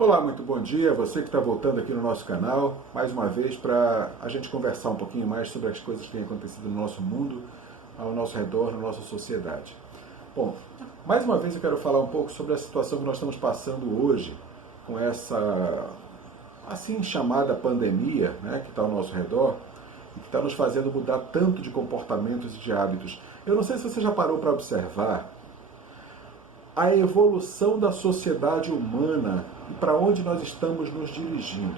Olá, muito bom dia, você que está voltando aqui no nosso canal, mais uma vez para a gente conversar um pouquinho mais sobre as coisas que têm acontecido no nosso mundo, ao nosso redor, na nossa sociedade. Bom, mais uma vez eu quero falar um pouco sobre a situação que nós estamos passando hoje, com essa assim chamada pandemia, né, que está ao nosso redor, e que está nos fazendo mudar tanto de comportamentos e de hábitos. Eu não sei se você já parou para observar a evolução da sociedade humana e para onde nós estamos nos dirigindo.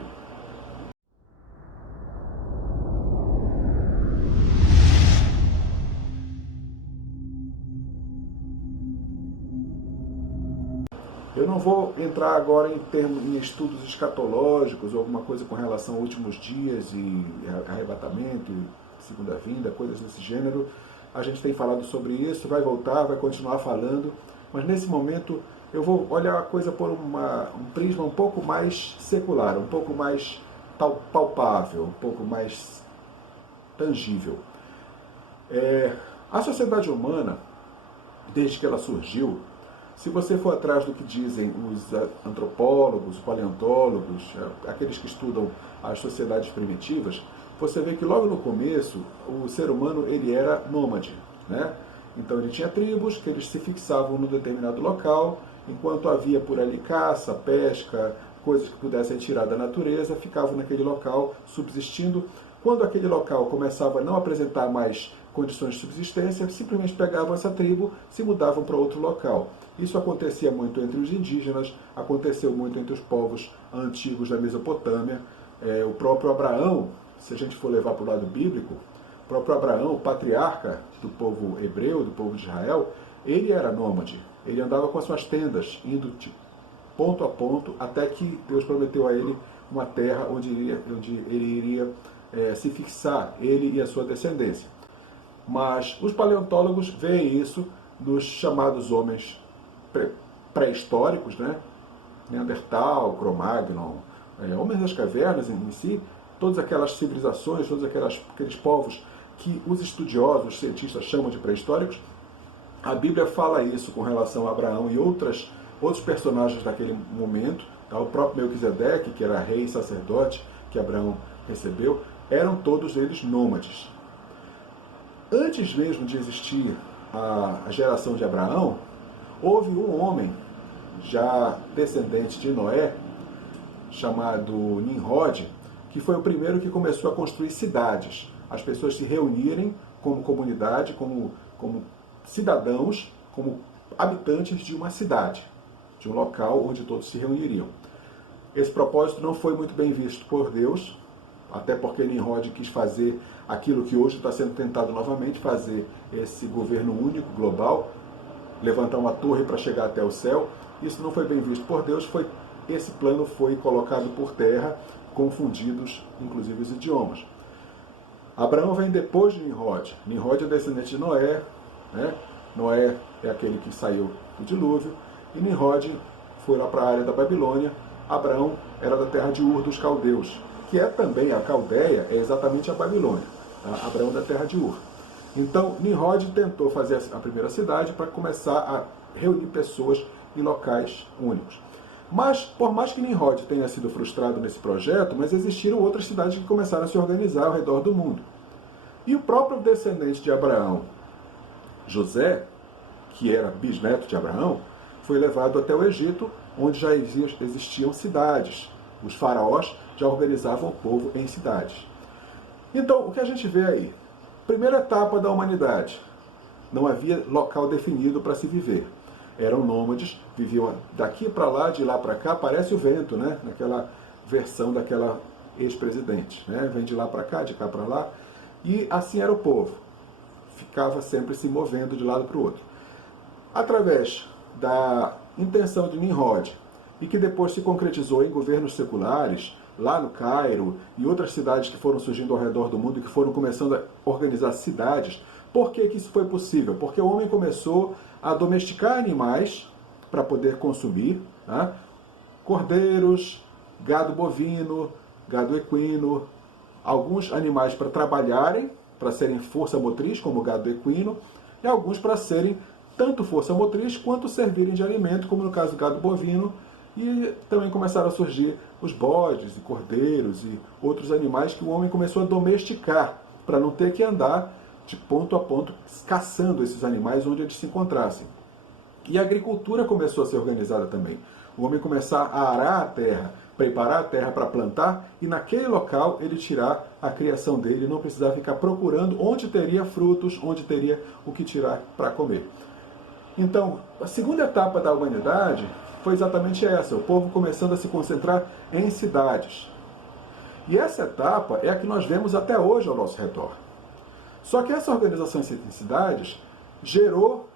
Eu não vou entrar agora em estudos escatológicos ou alguma coisa com relação aos últimos dias e arrebatamento, e segunda vinda, coisas desse gênero. A gente tem falado sobre isso, vai voltar, vai continuar falando, mas nesse momento eu vou olhar a coisa por um prisma um pouco mais secular, um pouco mais palpável, um pouco mais tangível. A sociedade humana, desde que ela surgiu, se você for atrás do que dizem os antropólogos, paleontólogos, aqueles que estudam as sociedades primitivas, você vê que logo no começo o ser humano ele era nômade, né? Então ele tinha tribos que eles se fixavam num determinado local, enquanto havia por ali caça, pesca, coisas que pudessem tirar da natureza, ficavam naquele local subsistindo. Quando aquele local começava a não apresentar mais condições de subsistência, simplesmente pegavam essa tribo, se mudavam para outro local. Isso acontecia muito entre os indígenas, aconteceu muito entre os povos antigos da Mesopotâmia. O próprio Abraão, se a gente for levar para o lado bíblico, o próprio Abraão, o patriarca do povo hebreu, do povo de Israel, ele era nômade. Ele andava com as suas tendas, indo de ponto a ponto, até que Deus prometeu a ele uma terra onde ele iria se fixar, ele e a sua descendência. Mas os paleontólogos veem isso nos chamados homens pré-históricos, né? Neandertal, Cro-Magnon, homens das cavernas em si, todas aquelas civilizações, todos aqueles povos que os estudiosos, os cientistas chamam de pré-históricos. A Bíblia fala isso com relação a Abraão e outros personagens daquele momento. Tá? O próprio Melquisedeque, que era rei e sacerdote que Abraão recebeu, eram todos eles nômades. Antes mesmo de existir a geração de Abraão, houve um homem, já descendente de Noé, chamado Nimrod, que foi o primeiro que começou a construir cidades. As pessoas se reunirem como comunidade, como cidadãos, como habitantes de uma cidade, de um local onde todos se reuniriam. Esse propósito não foi muito bem visto por Deus, até porque Nimrod quis fazer aquilo que hoje está sendo tentado novamente, fazer esse governo único, global, levantar uma torre para chegar até o céu. Isso não foi bem visto por Deus, esse plano foi colocado por terra, confundidos inclusive os idiomas. Abraão vem depois de Nimrod. Nimrod é descendente de Noé, né? Noé é aquele que saiu do dilúvio, e Nimrod foi lá para a área da Babilônia. Abraão era da terra de Ur dos caldeus, que é também a Caldeia, é exatamente a Babilônia. Tá? Abraão da terra de Ur. Então Nimrod tentou fazer a primeira cidade para começar a reunir pessoas em locais únicos. Mas, por mais que Nimrod tenha sido frustrado nesse projeto, mas existiram outras cidades que começaram a se organizar ao redor do mundo. E o próprio descendente de Abraão, José, que era bisneto de Abraão, foi levado até o Egito, onde já existiam cidades. Os faraós já organizavam o povo em cidades. Então, o que a gente vê aí? Primeira etapa da humanidade. Não havia local definido para se viver. Eram nômades, viviam daqui para lá, de lá para cá, parece o vento, né? Naquela versão daquela ex-presidente. Né? Vem de lá para cá, de cá para lá. E assim era o povo. Ficava sempre se movendo de lado para o outro. Através da intenção de Nimrod, e que depois se concretizou em governos seculares, lá no Cairo e outras cidades que foram surgindo ao redor do mundo e que foram começando a organizar cidades. Por que isso foi possível? Porque o homem começou a domesticar animais para poder consumir, tá? Cordeiros, gado bovino, gado equino, alguns animais para trabalharem, para serem força motriz, como o gado equino, e alguns para serem tanto força motriz quanto servirem de alimento, como no caso do gado bovino, E também começaram a surgir os bodes e cordeiros e outros animais que o homem começou a domesticar, para não ter que andar de ponto a ponto caçando esses animais onde eles se encontrassem. E a agricultura começou a ser organizada também. O homem começar a arar a terra, preparar a terra para plantar, e naquele local ele tirar a criação dele, não precisar ficar procurando onde teria frutos, onde teria o que tirar para comer. Então, a segunda etapa da humanidade foi exatamente essa, o povo começando a se concentrar em cidades. E essa etapa é a que nós vemos até hoje ao nosso redor. Só que essa organização em cidades gerou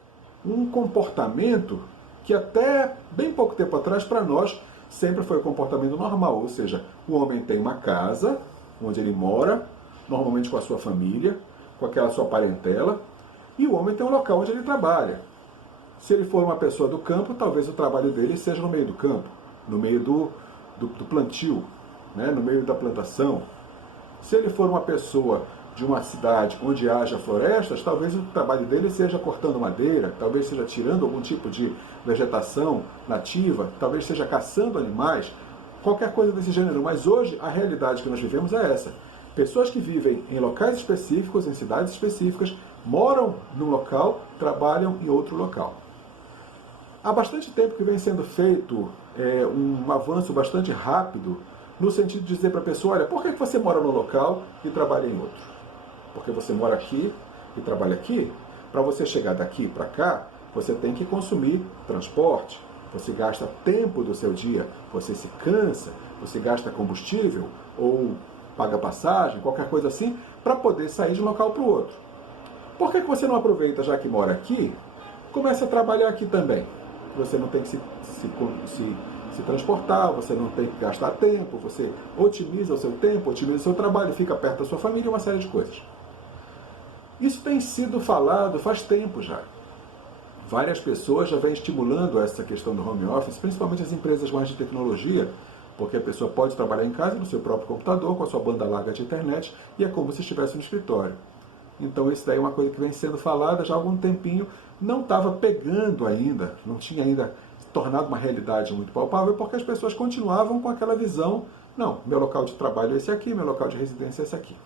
um comportamento que até bem pouco tempo atrás, para nós, sempre foi o comportamento normal. Ou seja, o homem tem uma casa onde ele mora, normalmente com a sua família, com aquela sua parentela, e o homem tem um local onde ele trabalha. Se ele for uma pessoa do campo, talvez o trabalho dele seja no meio do campo, no meio do plantio, né, no meio da plantação. Se ele for uma pessoa de uma cidade onde haja florestas, talvez o trabalho dele seja cortando madeira, talvez seja tirando algum tipo de vegetação nativa, talvez seja caçando animais, qualquer coisa desse gênero. Mas hoje a realidade que nós vivemos é essa. Pessoas que vivem em locais específicos, em cidades específicas, moram num local, trabalham em outro local. Há bastante tempo que vem sendo feito um avanço bastante rápido no sentido de dizer para a pessoa, olha, por que você mora num local e trabalha em outro? Porque você mora aqui e trabalha aqui. Para você chegar daqui para cá, você tem que consumir transporte, você gasta tempo do seu dia, você se cansa, você gasta combustível ou paga passagem, qualquer coisa assim, para poder sair de um local para o outro. Por que você não aproveita, já que mora aqui, começa a trabalhar aqui também? Você não tem que se transportar, você não tem que gastar tempo, você otimiza o seu tempo, otimiza o seu trabalho, fica perto da sua família e uma série de coisas. Isso tem sido falado faz tempo já. Várias pessoas já vêm estimulando essa questão do home office, principalmente as empresas mais de tecnologia, porque a pessoa pode trabalhar em casa, no seu próprio computador, com a sua banda larga de internet, e é como se estivesse no escritório. Então isso daí é uma coisa que vem sendo falada já há algum tempinho, não estava pegando ainda, não tinha ainda tornado uma realidade muito palpável, porque as pessoas continuavam com aquela visão, não, meu local de trabalho é esse aqui, meu local de residência é esse aqui.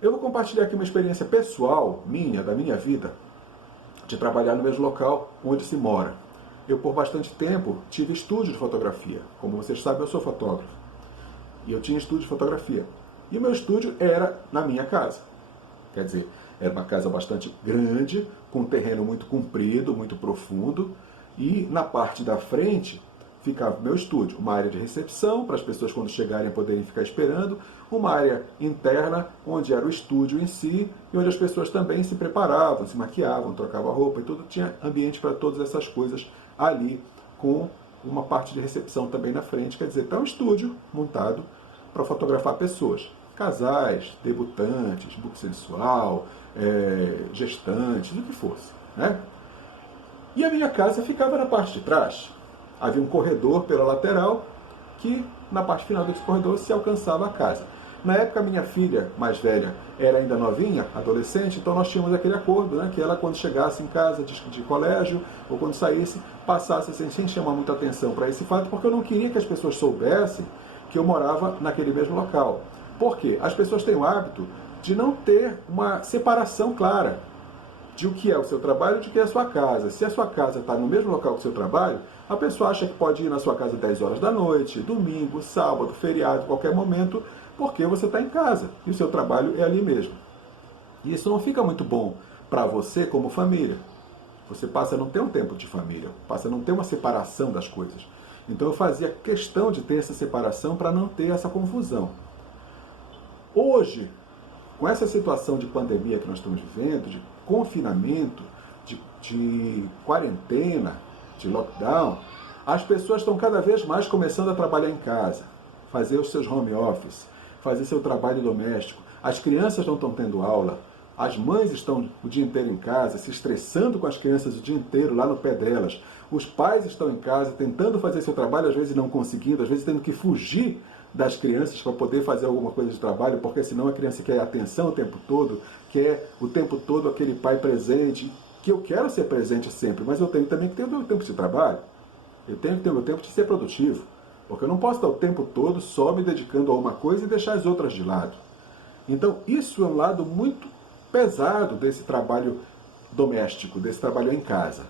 Eu vou compartilhar aqui uma experiência pessoal, minha, da minha vida, de trabalhar no mesmo local onde se mora. Eu, por bastante tempo, tive estúdio de fotografia. Como vocês sabem, eu sou fotógrafo. E eu tinha estúdio de fotografia. E o meu estúdio era na minha casa. Quer dizer, era uma casa bastante grande, com um terreno muito comprido, muito profundo. E na parte da frente ficava o meu estúdio. Uma área de recepção, para as pessoas quando chegarem poderem ficar esperando. Uma área interna, onde era o estúdio em si, e onde as pessoas também se preparavam, se maquiavam, trocavam roupa e tudo. Tinha ambiente para todas essas coisas ali, com uma parte de recepção também na frente. Quer dizer, está um estúdio montado para fotografar pessoas. Casais, debutantes, bucossexual, gestantes, o que fosse, né? E a minha casa ficava na parte de trás. Havia um corredor pela lateral que, na parte final desse corredor, se alcançava a casa. Na época, minha filha mais velha era ainda novinha, adolescente, então nós tínhamos aquele acordo, né, que ela, quando chegasse em casa de colégio, ou quando saísse, passasse sem chamar muita atenção para esse fato, porque eu não queria que as pessoas soubessem que eu morava naquele mesmo local. Por quê? As pessoas têm o hábito de não ter uma separação clara de o que é o seu trabalho e de o que é a sua casa. Se a sua casa está no mesmo local que o seu trabalho, a pessoa acha que pode ir na sua casa 10 horas da noite, domingo, sábado, feriado, qualquer momento, porque você está em casa e o seu trabalho é ali mesmo. E isso não fica muito bom para você como família. Você passa a não ter um tempo de família, passa a não ter uma separação das coisas. Então eu fazia questão de ter essa separação para não ter essa confusão. Hoje, com essa situação de pandemia que nós estamos vivendo, de confinamento, de quarentena, de lockdown, as pessoas estão cada vez mais começando a trabalhar em casa, fazer os seus home office, fazer seu trabalho doméstico. As crianças não estão tendo aula, as mães estão o dia inteiro em casa, se estressando com as crianças o dia inteiro lá no pé delas. Os pais estão em casa tentando fazer seu trabalho, às vezes não conseguindo, às vezes tendo que fugir das crianças para poder fazer alguma coisa de trabalho, porque senão a criança quer atenção o tempo todo, quer o tempo todo aquele pai presente, que eu quero ser presente sempre, mas eu tenho também que ter o meu tempo de trabalho. Eu tenho que ter o meu tempo de ser produtivo, porque eu não posso estar o tempo todo só me dedicando a uma coisa e deixar as outras de lado. Então, isso é um lado muito pesado desse trabalho doméstico, desse trabalho em casa.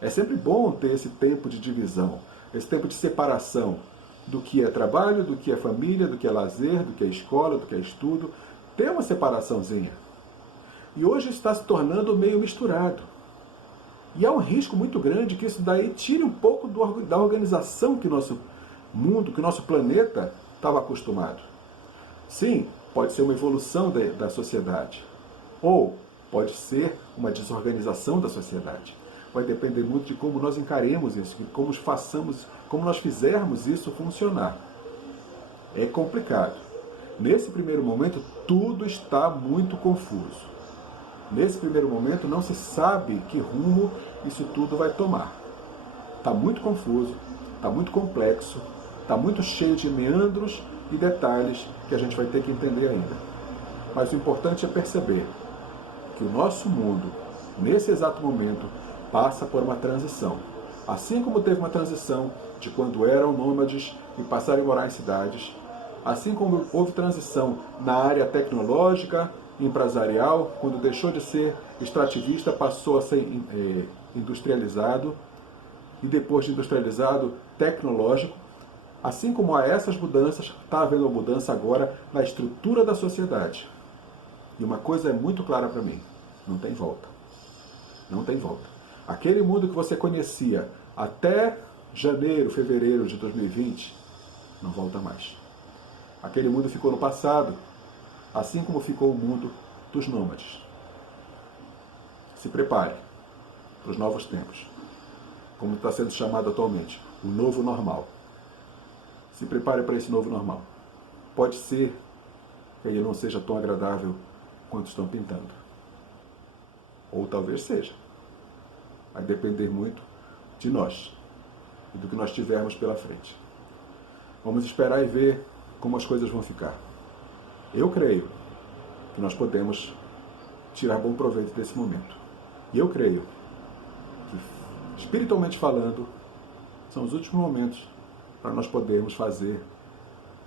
É sempre bom ter esse tempo de divisão, esse tempo de separação do que é trabalho, do que é família, do que é lazer, do que é escola, do que é estudo. Ter uma separaçãozinha. E hoje está se tornando meio misturado. E há um risco muito grande que isso daí tire um pouco da organização que o nosso mundo, que o nosso planeta estava acostumado. Sim, pode ser uma evolução da sociedade. Ou pode ser uma desorganização da sociedade. Vai depender muito de como nós encaremos isso, de como nós fizermos isso funcionar. É complicado. Nesse primeiro momento, tudo está muito confuso. Nesse primeiro momento, não se sabe que rumo isso tudo vai tomar. Está muito confuso, está muito complexo, está muito cheio de meandros e detalhes que a gente vai ter que entender ainda. Mas o importante é perceber que o nosso mundo, nesse exato momento, passa por uma transição. Assim como teve uma transição de quando eram nômades e passaram a morar em cidades, assim como houve transição na área tecnológica, empresarial, quando deixou de ser extrativista, passou a ser industrializado, e depois de industrializado, tecnológico. Assim como há essas mudanças, está havendo uma mudança agora na estrutura da sociedade. E uma coisa é muito clara para mim, não tem volta. Não tem volta. Aquele mundo que você conhecia até janeiro, fevereiro de 2020, não volta mais. Aquele mundo ficou no passado, assim como ficou o mundo dos nômades. Se prepare para os novos tempos, como está sendo chamado atualmente, o novo normal. Se prepare para esse novo normal. Pode ser que ele não seja tão agradável quanto estão pintando. Ou talvez seja. Vai depender muito de nós e do que nós tivermos pela frente. Vamos esperar e ver como as coisas vão ficar. Eu creio que nós podemos tirar bom proveito desse momento. E eu creio que, espiritualmente falando, são os últimos momentos para nós podermos fazer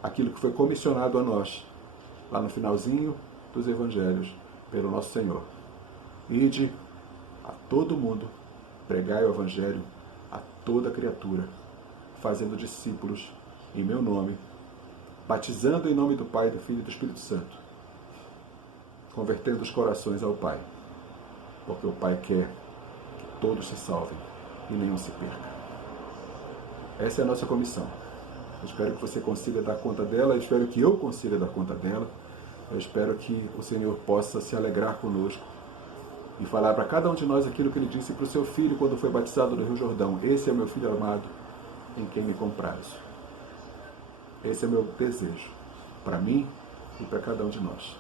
aquilo que foi comissionado a nós, lá no finalzinho dos Evangelhos, pelo nosso Senhor. Ide a todo mundo, pregai o Evangelho a toda criatura, fazendo discípulos em meu nome, batizando em nome do Pai, do Filho e do Espírito Santo, convertendo os corações ao Pai, porque o Pai quer que todos se salvem e nenhum se perca. Essa é a nossa comissão. Eu espero que você consiga dar conta dela, eu espero que eu consiga dar conta dela, eu espero que o Senhor possa se alegrar conosco e falar para cada um de nós aquilo que Ele disse para o seu filho quando foi batizado no Rio Jordão: esse é meu filho amado, em quem me compraz. Esse é meu desejo, para mim e para cada um de nós.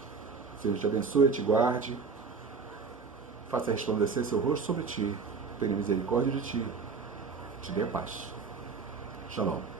O Senhor te abençoe, te guarde, faça resplandecer seu rosto sobre ti, tenha misericórdia de ti, te dê paz. Shalom.